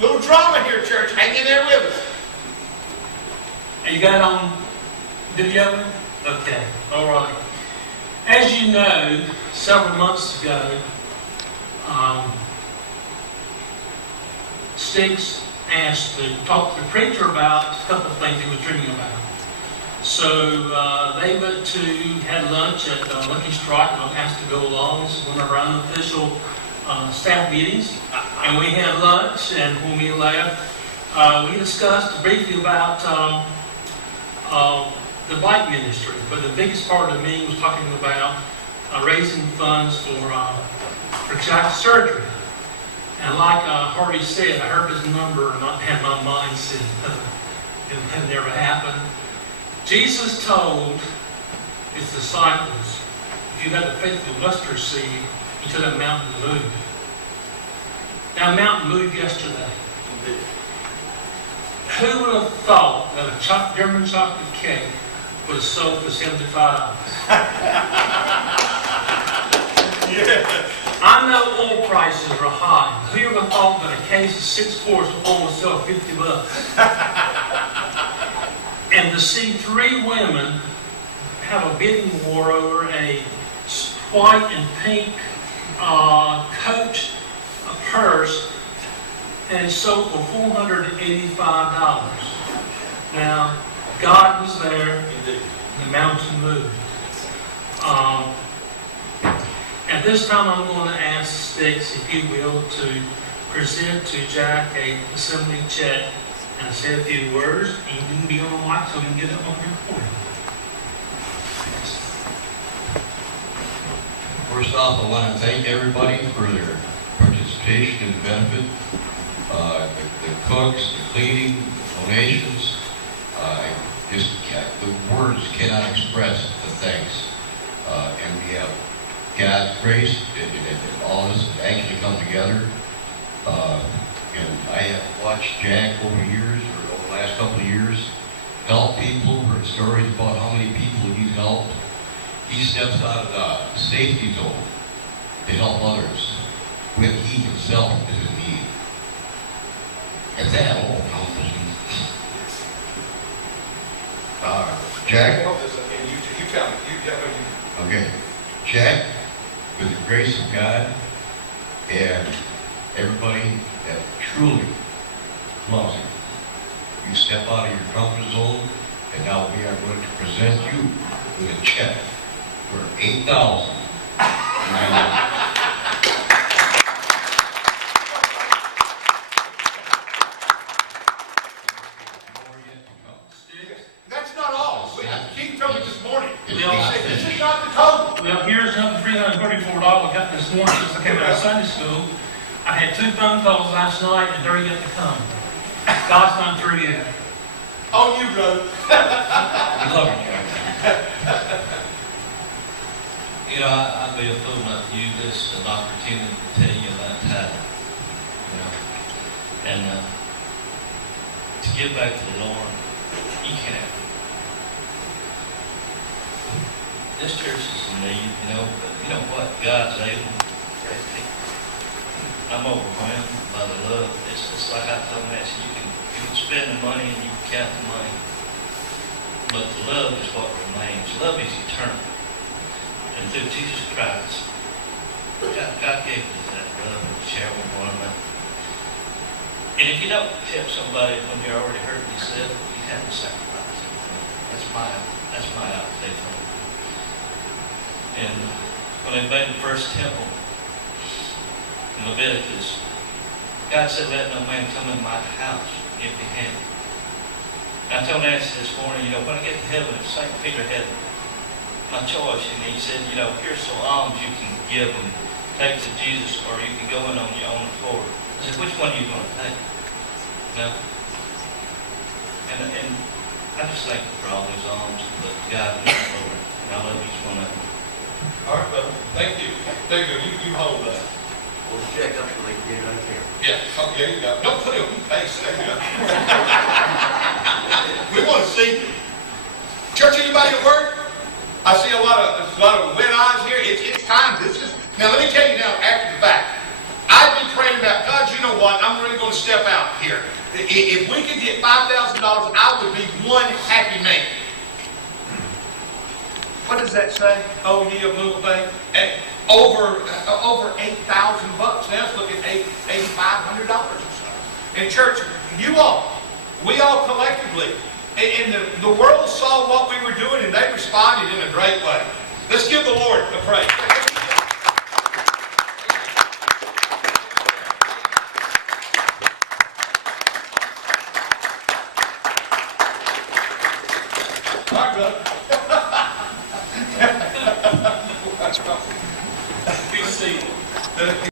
Little drama here, church. Hang in there with us. You got it on video? Okay, all right. As you know, several months ago, Sticks asked to talk to the preacher about a couple of things he was dreaming about. So they went to, had lunch at Lucky Strike, and I was asked to go along. This is one of our unofficial staff meetings. And we had lunch, and when we left, we discussed briefly about the bike ministry. But the biggest part of the meeting was talking about raising funds for Jack's surgery. And like Harvey said, I heard his number and not had my mind set. It had never happened. Jesus told his disciples, if you had the faith of a mustard seed, you tell that mountain to move. That mountain moved yesterday. Who would have thought that a German chocolate cake would have sold for $75? Yeah. I know oil prices are high. Who would have thought that a case of 6 quarts of oil would sell $50? And to see 3 women have a bidding war over a white and pink Coach purse, and it sold for $485. Now, God was there. The mountain moved. At this time, I'm going to ask Sticks, if you will, to present to Jack a assembly check and say a few words. And you can be on the mic so we can get it on recording. First off, I want to thank everybody for their participation and benefit. The cooks, the cleaning, the donations. The words cannot express the thanks. And we have God's grace and all this has actually come together. And I have watched Jack over the years, or over the last couple of years, help people, heard stories about how many people he's helped. He steps out of the safety zone to help others when he himself is in need. And that all accomplishes. Jack? You tell me. You tell me. Okay. Jack, with the grace of God and everybody that truly loves you, you step out of your comfort zone, and now we are going to present you with a check for $8,000. That's not all. Keith told me this morning. He Yeah. said, this is not the total. Well, here's another $334 I got this morning since I came out of Sunday school. I had 2 phone calls last night, and they're yet to come. God's not through yet. On you, brother. We love you, Jack. You know, I'd be a fool not to use this as an opportunity to tell you about tithing. You know, and to give back to the Lord, you can. This church is in need, you know, but you know what? God's able. I'm overwhelmed by the love. It's like I told Nancy, you can spend the money and you can count the money, but the love is what remains. Love is eternal. And through Jesus Christ, God gave us that love to share with one another. And if you don't help somebody when you're already hurting yourself, you have to sacrifice. That's my outtake on it. And when they made the first temple in Leviticus, God said, "Let no man come in my house empty-handed." I told Nancy this morning, you know, when I get to heaven, St. Peter had my choice, and he said, you know, here's some alms you can give and take to Jesus, or you can go in on your own accord. I said, which one are you going to take? No. And I just thank you for all these alms, but God knows, Lord, and I love each one of them. All right, brother. Thank you. There you go. You hold that. Well, check up so they can get it on camera. Yeah. Oh, there you go. Don't put it on your face. There you go. We want to see you. Church, anybody at work? I see a lot of wet eyes here. It's time. Now, let me tell you now, after the fact, I've been praying about, God, you know what, I'm really going to step out here. If we could get $5,000, I would be one happy man. What does that say? Oh, ye of little faith. Over $8,000 bucks. Now it's looking at $8,500 or so. In church, we all collectively, and the world saw what we were doing, and they responded in a great way. Let's give the Lord a praise. All right, brother. Be seated.